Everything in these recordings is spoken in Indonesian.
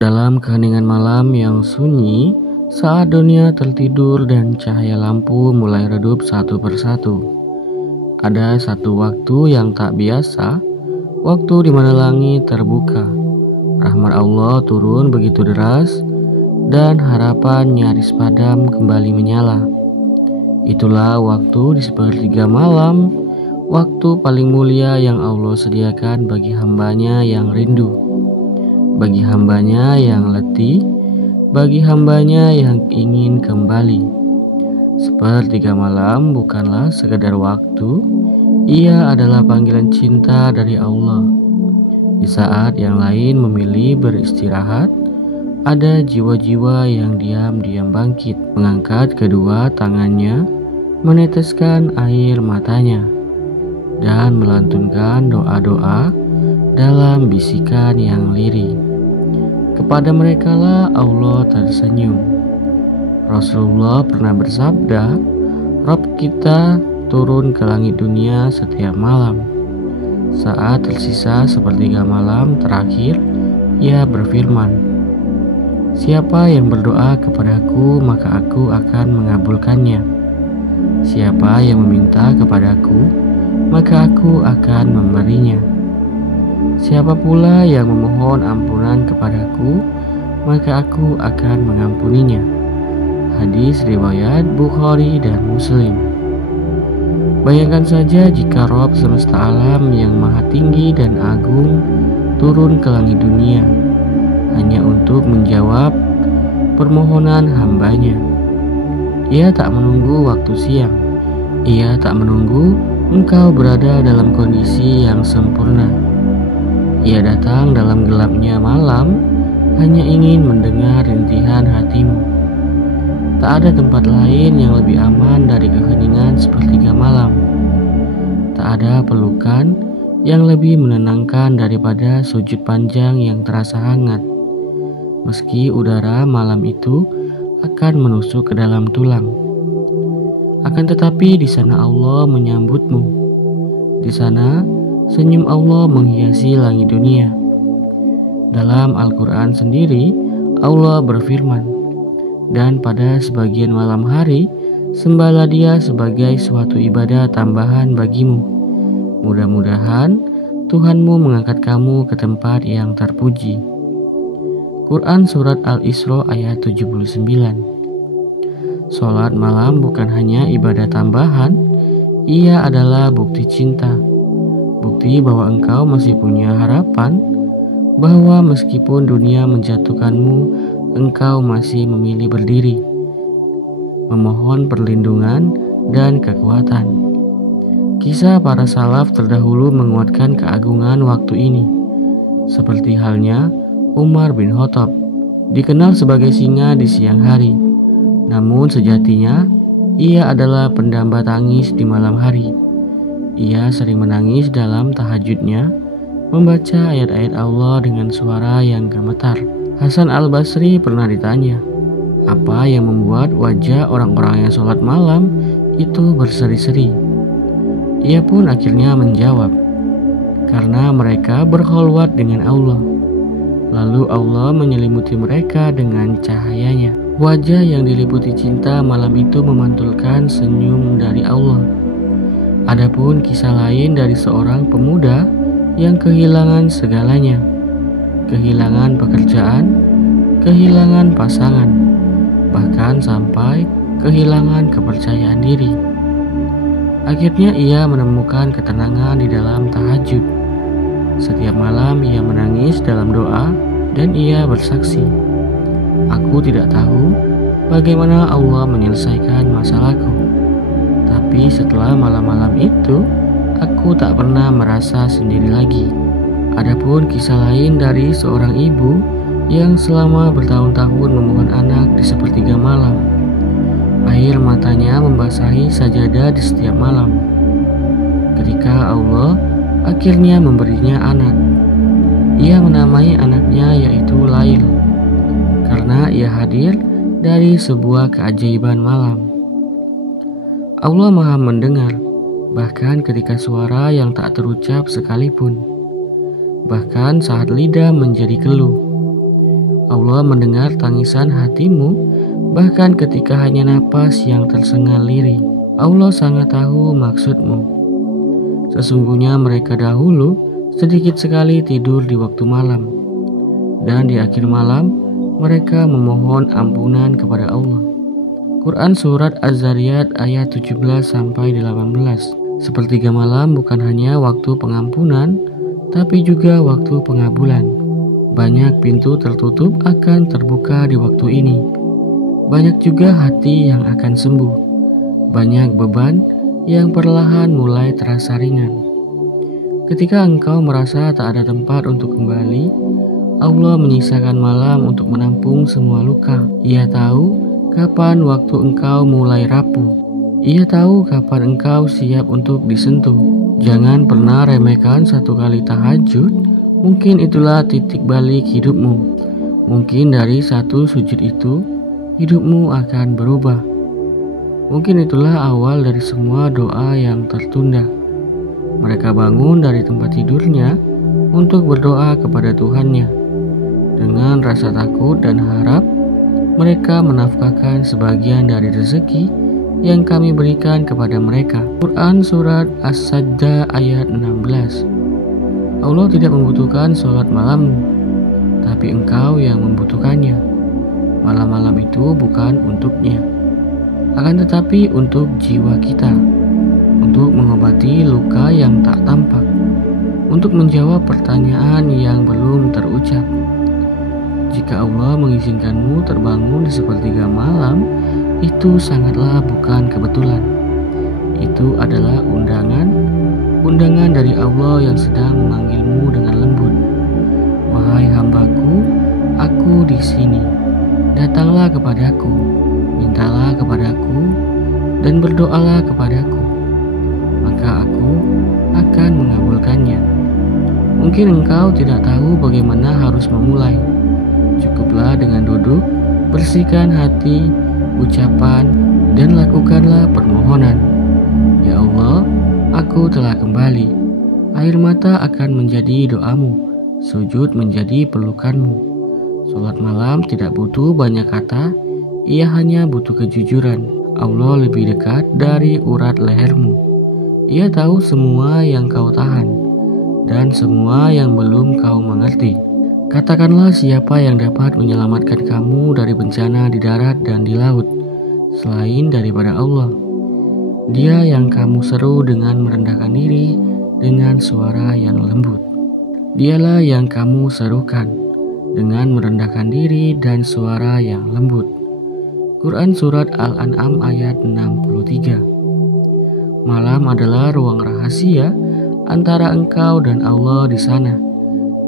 Dalam keheningan malam yang sunyi, saat dunia tertidur dan cahaya lampu mulai redup satu persatu, ada satu waktu yang tak biasa, waktu di mana langit terbuka, rahmat Allah turun begitu deras, dan harapan nyaris padam kembali menyala. Itulah waktu di sepertiga malam, waktu paling mulia yang Allah sediakan bagi hambanya yang rindu, bagi hambanya yang letih, bagi hambanya yang ingin kembali. Sepertiga malam bukanlah sekedar waktu, ia adalah panggilan cinta dari Allah. Di saat yang lain memilih beristirahat, ada jiwa-jiwa yang diam-diam bangkit, mengangkat kedua tangannya, meneteskan air matanya, dan melantunkan doa-doa dalam bisikan yang lirih. Kepada merekalah Allah tersenyum. Rasulullah pernah bersabda, Rob kita turun ke langit dunia setiap malam. Saat tersisa sepertiga malam terakhir, ia berfirman, siapa yang berdoa kepadaku maka aku akan mengabulkannya. Siapa yang meminta kepadaku maka aku akan memberinya. Siapa pula yang memohon ampunan kepadaku, maka aku akan mengampuninya. Hadis riwayat Bukhari dan Muslim. Bayangkan saja jika Rob semesta alam yang maha tinggi dan agung turun ke langit dunia, hanya untuk menjawab permohonan hambanya. Ia tak menunggu waktu siang. Ia tak menunggu engkau berada dalam kondisi yang sempurna. Ia datang dalam gelapnya malam, hanya ingin mendengar rintihan hatimu. Tak ada tempat lain yang lebih aman dari keheningan sepertiga malam. Tak ada pelukan yang lebih menenangkan daripada sujud panjang yang terasa hangat. Meski udara malam itu akan menusuk ke dalam tulang. Akan tetapi di sana Allah menyambutmu. Di sana senyum Allah menghiasi langit dunia. Dalam Al-Quran sendiri, Allah berfirman, dan pada sebagian malam hari, sembahlah dia sebagai suatu ibadah tambahan bagimu. Mudah-mudahan Tuhanmu mengangkat kamu ke tempat yang terpuji. Quran Surat Al-Isra ayat 79. Sholat malam bukan hanya ibadah tambahan, ia adalah bukti cinta. Bukti bahwa engkau masih punya harapan, bahwa meskipun dunia menjatuhkanmu, engkau masih memilih berdiri, memohon perlindungan dan kekuatan. Kisah para salaf terdahulu menguatkan keagungan waktu ini, seperti halnya Umar bin Khattab, dikenal sebagai singa di siang hari, namun sejatinya ia adalah pendamba tangis di malam hari. Ia sering menangis dalam tahajudnya, membaca ayat-ayat Allah dengan suara yang gemetar. Hasan al-Basri pernah ditanya, apa yang membuat wajah orang-orang yang sholat malam itu berseri-seri? Ia pun akhirnya menjawab, karena mereka berkholwat dengan Allah. Lalu Allah menyelimuti mereka dengan cahayanya. Wajah yang diliputi cinta malam itu memantulkan senyum dari Allah. Adapun kisah lain dari seorang pemuda yang kehilangan segalanya, kehilangan pekerjaan, kehilangan pasangan, bahkan sampai kehilangan kepercayaan diri. Akhirnya ia menemukan ketenangan di dalam tahajud. Setiap malam ia menangis dalam doa dan ia bersaksi, aku tidak tahu bagaimana Allah menyelesaikan masalahku. Tapi setelah malam-malam itu, aku tak pernah merasa sendiri lagi. Adapun kisah lain dari seorang ibu yang selama bertahun-tahun memohon anak di sepertiga malam. Air matanya membasahi sajadah di setiap malam. Ketika Allah akhirnya memberinya anak, ia menamai anaknya yaitu Lail, karena ia hadir dari sebuah keajaiban malam. Allah Maha mendengar, bahkan ketika suara yang tak terucap sekalipun, bahkan saat lidah menjadi keluh. Allah mendengar tangisan hatimu, bahkan ketika hanya napas yang tersengal lirih. Allah sangat tahu maksudmu. Sesungguhnya mereka dahulu sedikit sekali tidur di waktu malam, dan di akhir malam mereka memohon ampunan kepada Allah. Quran Surat Az-Zariyat ayat 17-18. Sepertiga malam bukan hanya waktu pengampunan, tapi juga waktu pengabulan. Banyak pintu tertutup akan terbuka di waktu ini. Banyak juga hati yang akan sembuh. Banyak beban yang perlahan mulai terasa ringan. Ketika engkau merasa tak ada tempat untuk kembali, Allah menyisakan malam untuk menampung semua luka. Ia tahu kapan waktu engkau mulai rapuh. Ia tahu kapan engkau siap untuk disentuh. Jangan pernah remehkan satu kali tahajud. Mungkin itulah titik balik hidupmu. Mungkin dari satu sujud itu, hidupmu akan berubah. Mungkin itulah awal dari semua doa yang tertunda. Mereka bangun dari tempat tidurnya untuk berdoa kepada Tuhannya. Dengan rasa takut dan harap, mereka menafkahkan sebagian dari rezeki yang kami berikan kepada mereka. Quran Surat As-Sajdah ayat 16. Allah tidak membutuhkan sholat malammu, tapi engkau yang membutuhkannya. Malam-malam itu bukan untuknya, akan tetapi untuk jiwa kita, untuk mengobati luka yang tak tampak, untuk menjawab pertanyaan yang belum terucap. Jika Allah mengizinkanmu terbangun di sepertiga malam, itu sangatlah bukan kebetulan. Itu adalah undangan dari Allah yang sedang memanggilmu dengan lembut. Wahai hambaku, aku di sini. Datanglah kepadaku, mintalah kepadaku, dan berdoalah kepadaku. Maka aku akan mengabulkannya. Mungkin engkau tidak tahu bagaimana harus memulai. Cukuplah dengan duduk, bersihkan hati, ucapan, dan lakukanlah permohonan. Ya Allah, aku telah kembali. Air mata akan menjadi doamu, sujud menjadi pelukanmu. Sholat malam tidak butuh banyak kata, ia hanya butuh kejujuran. Allah lebih dekat dari urat lehermu. Ia tahu semua yang kau tahan, dan semua yang belum kau mengerti. Katakanlah siapa yang dapat menyelamatkan kamu dari bencana di darat dan di laut, selain daripada Allah. Dia yang kamu seru dengan merendahkan diri dengan suara yang lembut. Dialah yang kamu serukan dengan merendahkan diri dan suara yang lembut. Quran Surat Al-An'am ayat 63. Malam adalah ruang rahasia antara engkau dan Allah di sana.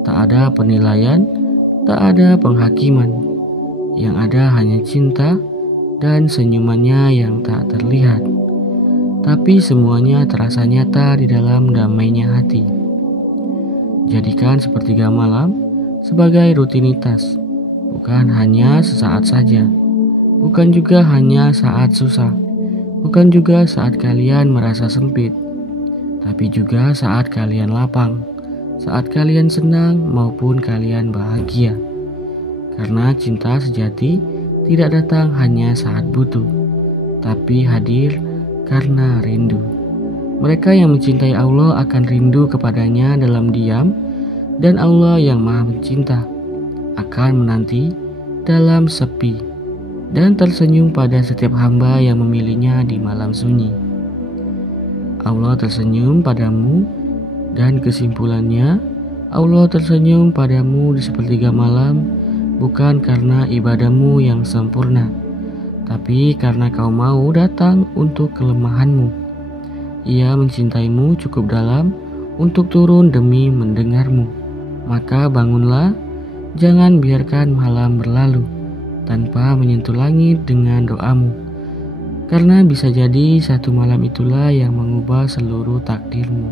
Tak ada penilaian, tak ada penghakiman. Yang ada hanya cinta dan senyumannya yang tak terlihat. Tapi semuanya terasa nyata di dalam damainya hati. Jadikan sepertiga malam sebagai rutinitas, bukan hanya sesaat saja, bukan juga hanya saat susah, bukan juga saat kalian merasa sempit, tapi juga saat kalian lapang, saat kalian senang maupun kalian bahagia. Karena cinta sejati tidak datang hanya saat butuh, tapi hadir karena rindu. Mereka yang mencintai Allah akan rindu kepadanya dalam diam, dan Allah yang maha mencinta akan menanti dalam sepi dan tersenyum pada setiap hamba yang memilihnya di malam sunyi. Allah tersenyum padamu, dan kesimpulannya, Allah tersenyum padamu di sepertiga malam bukan karena ibadahmu yang sempurna, tapi karena kau mau datang untuk kelemahanmu. Ia mencintaimu cukup dalam untuk turun demi mendengarmu. Maka bangunlah, jangan biarkan malam berlalu tanpa menyentuh langit dengan doamu. Karena bisa jadi satu malam itulah yang mengubah seluruh takdirmu.